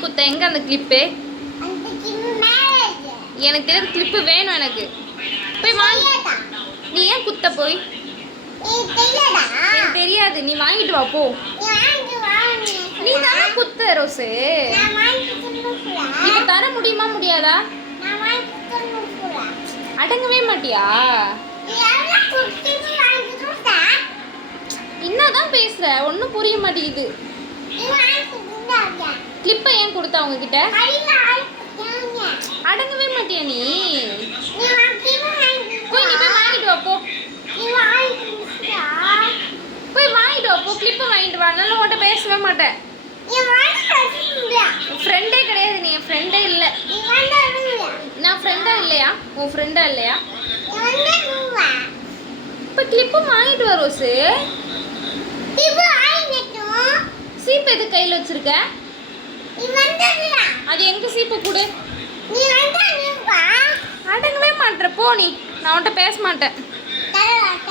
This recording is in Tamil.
ஏன் குத்த? எங்க அந்த கிளிப்பு? எனக்கு தெரியாது, கிளிப்பு வேணும் எனக்கு. போய் வாங்கி. நீ ஏன் குத்த போய்? எனக்கு தெரியாது, நீ வாங்கிட்டு வா போ. நீ தானே குத்த ரோஸு. இப்ப தர முடியுமா முடியாதா? அடங்கவே மாட்டியா? என்னதான் பேசுற? ஒன்னும் புரிய மாட்டேங்குது. கிளிப்பை ஏன் கொடுத்தா உங்ககிட்ட? அடங்கவே மாட்டியா நீ? போய் நீ போய் வாங்கிட்டு வா போ. போய் வாங்கிட்டு வா போ. கிளிப்பை வாங்கிட்டு வா. அதனால உன்கிட்ட பேசவே மாட்டேன். ஃப்ரெண்டே கிடையாது, நீ என் ஃப்ரெண்டே இல்லை. நான் ஃப்ரெண்டா இல்லையா? உன் ஃப்ரெண்டா இல்லையா? இப்போ கிளிப்பு வாங்கிட்டு வா ரோஸு. சீப்பு எது கையில் வச்சிருக்க? அது எங்க சீப்பு கொடு. அடங்கவே மாட்டேற போ நீ. நான் உன்கிட்ட பேச மாட்டேன்.